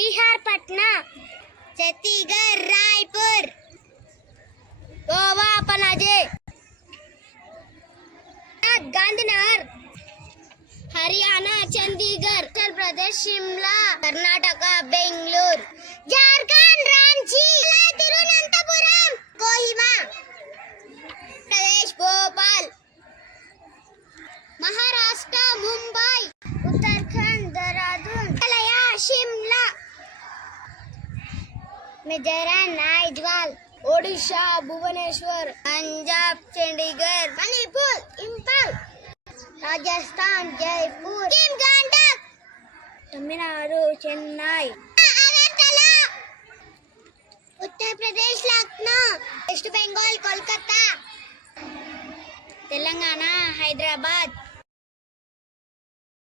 Bihar Patna, Chhattisgarh Raipur, Goa Panaji, Gandhinagar, Haryana Chandigarh, Uttar Pradesh Shimla, Karnataka Bengaluru, Jharkhand Ranchi, Thiruvananthapuram, Kohima, Pradesh Bhopal, Maharashtra Mumbai, Uttarakhand Dehradun, Meghalaya Shimla, Mizoram नाइजवाल, Odisha Bhubaneswar, Punjab Chandigarh, Manipur Imphal, Rajasthan Jaipur, Gandak, Tamil Nadu Chennai, Agartala, Uttar Pradesh Lucknow, waste Bengal Kolkata, Telangana Hyderabad,